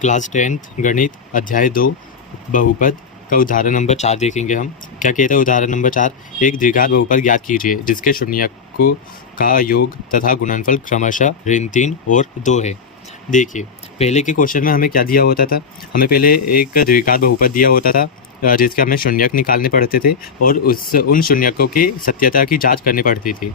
Class 10th गणित अध्याय 2 बहुपद का उदाहरण नंबर 4 देखेंगे हम। क्या कहता है उदाहरण नंबर 4, एक द्विघात बहुपद ज्ञात कीजिए जिसके शून्यकों का योग तथा गुणनफल क्रमशः ऋण 3 और 2 है। देखिए, पहले के क्वेश्चन में हमें क्या दिया होता था, हमें पहले एक द्विघात बहुपद दिया होता था जिसके हमें शून्यक निकालने पड़ते थे और उन शून्यकों की सत्यता की जाँच करनी पड़ती थी।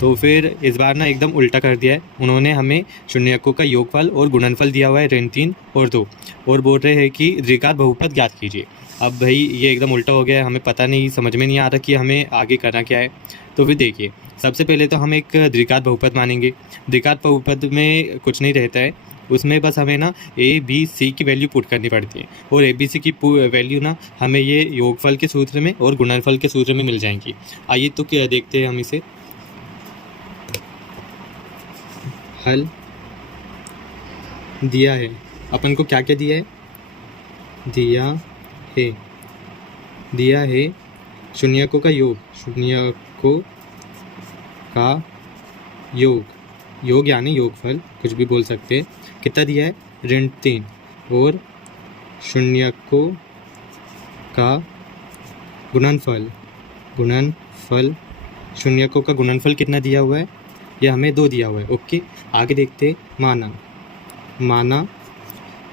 तो फिर इस बार ना एकदम उल्टा कर दिया है, उन्होंने हमें शून्यकों का योगफल और गुणनफल दिया हुआ है ऋण 3 और 2 और बोल रहे हैं कि द्विघात बहुपद ज्ञात कीजिए। अब भाई ये एकदम उल्टा हो गया है, हमें पता नहीं, समझ में नहीं आ रहा कि हमें आगे करना क्या है। तो फिर देखिए, सबसे पहले तो हम एक द्विघात बहुपद मानेंगे। द्विघात बहुपद में कुछ नहीं रहता है, उसमें बस हमें ना ए बी सी की वैल्यू पुट करनी पड़ती है और ए बी सी की वैल्यू ना हमें ये योगफल के सूत्र में और गुणनफल के सूत्र में मिल जाएंगी। आइए तो क्या देखते हैं हम इसे। हल दिया है, अपन को क्या क्या दिया है, दिया है शून्यकों का योग, शून्यकों का योग यानी योगफल, कुछ भी बोल सकते हैं। कितना दिया है, ऋण 3 और शून्यकों का गुणनफल शून्यकों का गुणनफल कितना दिया हुआ है, यह हमें 2 दिया हुआ है। ओके, आगे देखते हैं। माना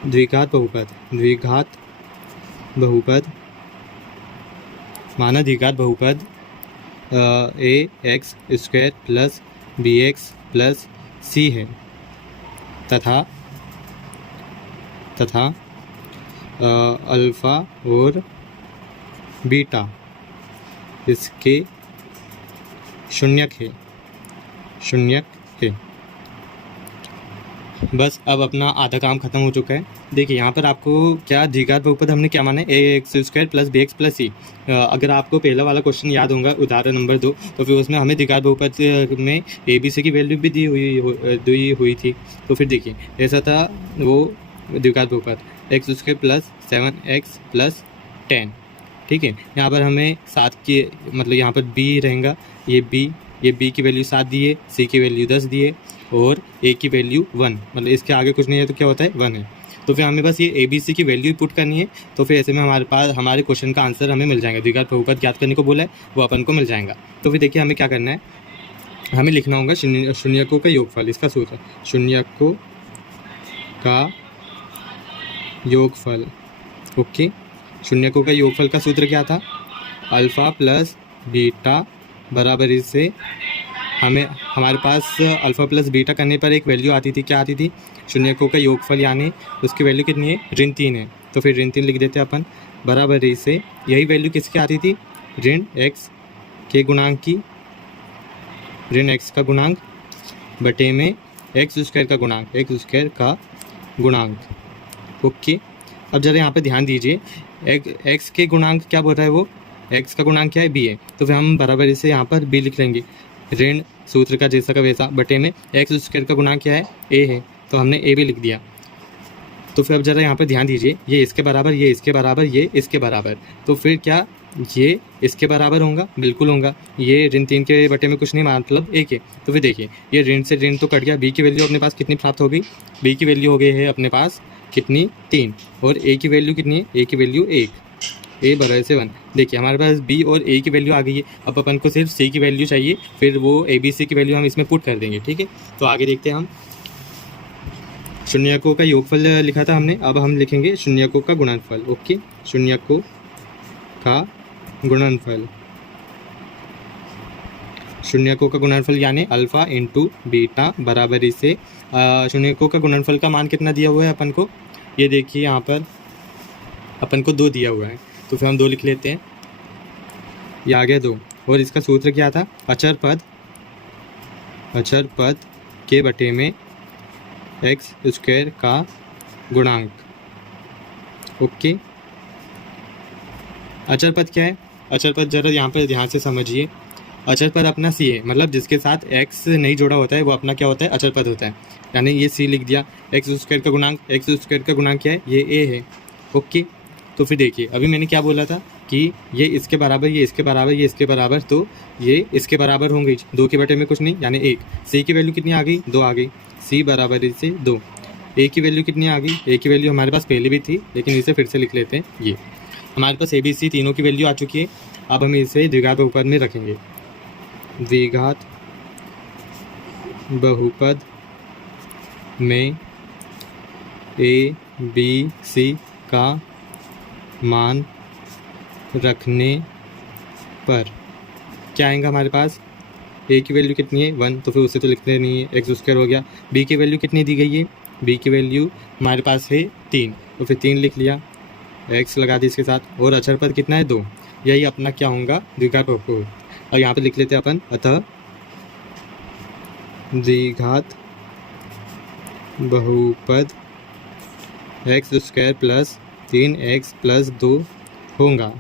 द्विघात बहुपद a x square plus b x plus c है तथा अल्फ़ा और बीटा इसके शून्यक है। बस अब अपना आधा काम खत्म हो चुका है। देखिए, यहाँ पर आपको क्या द्विघात बहुपद हमने क्या माना है, a x square plus b x plus c. अगर आपको पहला वाला क्वेश्चन याद होगा उदाहरण नंबर 2, तो फिर उसमें हमें द्विघात बहुपद में ए बी सी की वैल्यू भी दी हुई थी। तो फिर देखिए, ऐसा था वो द्विघात बहुपद x square plus 7x plus 10। ठीक है, यहाँ पर हमें 7 की मतलब यहाँ पर बी रहेगा, ये बी की वैल्यू 7 दिए, सी की वैल्यू 10 दिए और ए की वैल्यू 1, मतलब इसके आगे कुछ नहीं है तो क्या होता है, 1 है। तो फिर हमें बस ये ए बी सी की वैल्यू पुट करनी है। तो फिर ऐसे में हमारे क्वेश्चन का आंसर हमें मिल जाएगा। द्विघात बहुपद ज्ञात करने को बोला है, वो अपन को मिल जाएगा। तो फिर देखिए, हमें क्या करना है, हमें लिखना होगा शून्यकों का योगफल। इसका सूत्र शून्यकों का योगफल। ओके, शून्यकों का योगफल का सूत्र क्या था, अल्फ़ा प्लस बीटा बराबर इससे हमारे पास अल्फ़ा प्लस बीटा करने पर एक वैल्यू आती थी, क्या आती थी, शून्यकों का योगफल यानी उसकी वैल्यू कितनी है, ऋण 3 है। तो फिर ऋण 3 लिख देते हैं अपन, बराबर इससे यही वैल्यू किसकी आती थी, ऋण एक्स के गुणांक की, ऋण एक्स का गुणांक बटे में एक्स स्क्वायर का गुणांक। ओके, अब जरा यहाँ पे ध्यान दीजिए, एक्स के गुणांक क्या बोल रहा है, वो एक्स का गुणांक क्या है, बी है। तो फिर हम बराबर इसे यहाँ पर बी लिख लेंगे, ऋण सूत्र का जैसा का वैसा बटे में एक्स स्क्वायर का गुणांक क्या है, ए है, तो हमने ए भी लिख दिया। तो फिर अब जरा यहाँ पर ध्यान दीजिए, ये इसके बराबर, ये इसके बराबर, ये इसके बराबर, तो फिर क्या ये इसके बराबर होगा, बिल्कुल होगा। ये ऋण 3 के बटे में कुछ नहीं, मतलब एक है। तो फिर देखिए, ये ऋण से ऋण तो कट गया, बी की वैल्यू अपने पास कितनी प्राप्त हो गई, बी की वैल्यू हो गई है अपने पास कितनी, 3, और ए की वैल्यू कितनी है, ए की वैल्यू 1, ए बराबर से 1। देखिए, हमारे पास बी और ए की वैल्यू आ गई है। अब अपन को सिर्फ सी की वैल्यू चाहिए, फिर वो ए बी सी की वैल्यू हम इसमें पुट कर देंगे। ठीक है, तो आगे देखते हैं हम। शून्यकों का योगफल लिखा था हमने, अब हम लिखेंगे शून्यकों का गुणनफल। ओके, शून्यकों का गुणनफल, शून्यकों का गुणनफल यानी अल्फ़ा इंटू बीटा बराबर से शून्यकों का गुणनफल का मान कितना दिया हुआ है अपन को, ये देखिए यहाँ पर अपन को 2 दिया हुआ है, तो फिर हम 2 लिख लेते हैं, ये आ गया 2। और इसका सूत्र क्या था, अचर पद के बटे में एक्स स्क्वायर का गुणांक। ओके, अचर पद क्या है, अचर पद जरा यहाँ पर ध्यान से समझिए। अचर पद अपना सी है, मतलब जिसके साथ एक्स नहीं जोड़ा होता है वो अपना क्या होता है, अचर पद होता है। यानी ये सी लिख दिया, एक्स स्क्वायर का गुणांक क्या है, ये ए है। ओके, तो फिर देखिए, अभी मैंने क्या बोला था कि ये इसके बराबर, ये इसके बराबर, ये इसके बराबर, तो ये इसके बराबर होंगे, 2 के बटे में कुछ नहीं, यानी 1। सी की वैल्यू कितनी आ गई, 2 आ गई, सी बराबर से 2। ए की वैल्यू कितनी आ गई, ए की वैल्यू हमारे पास पहले भी थी लेकिन इसे फिर से लिख लेते हैं। ये हमारे पास ए बी सी तीनों की वैल्यू आ चुकी है। अब हम इसे द्विघात बहुपद में रखेंगे। द्विघात बहुपद में ए बी सी का मान रखने पर क्या आएगा हमारे पास, ए की वैल्यू कितनी है 1, तो फिर उसे तो लिखते नहीं है, एक्स स्क्वायर हो गया। बी की वैल्यू कितनी दी गई है, बी की वैल्यू हमारे पास है 3, तो फिर 3 लिख लिया, एक्स लगा दी इसके साथ, और अचर पद कितना है 2। यही अपना क्या होगा, द्विघात बहुपद। और यहाँ पे लिख लेते हैं अपन, अतः द्विघात बहुपद x square plus 3x plus 2 होगा।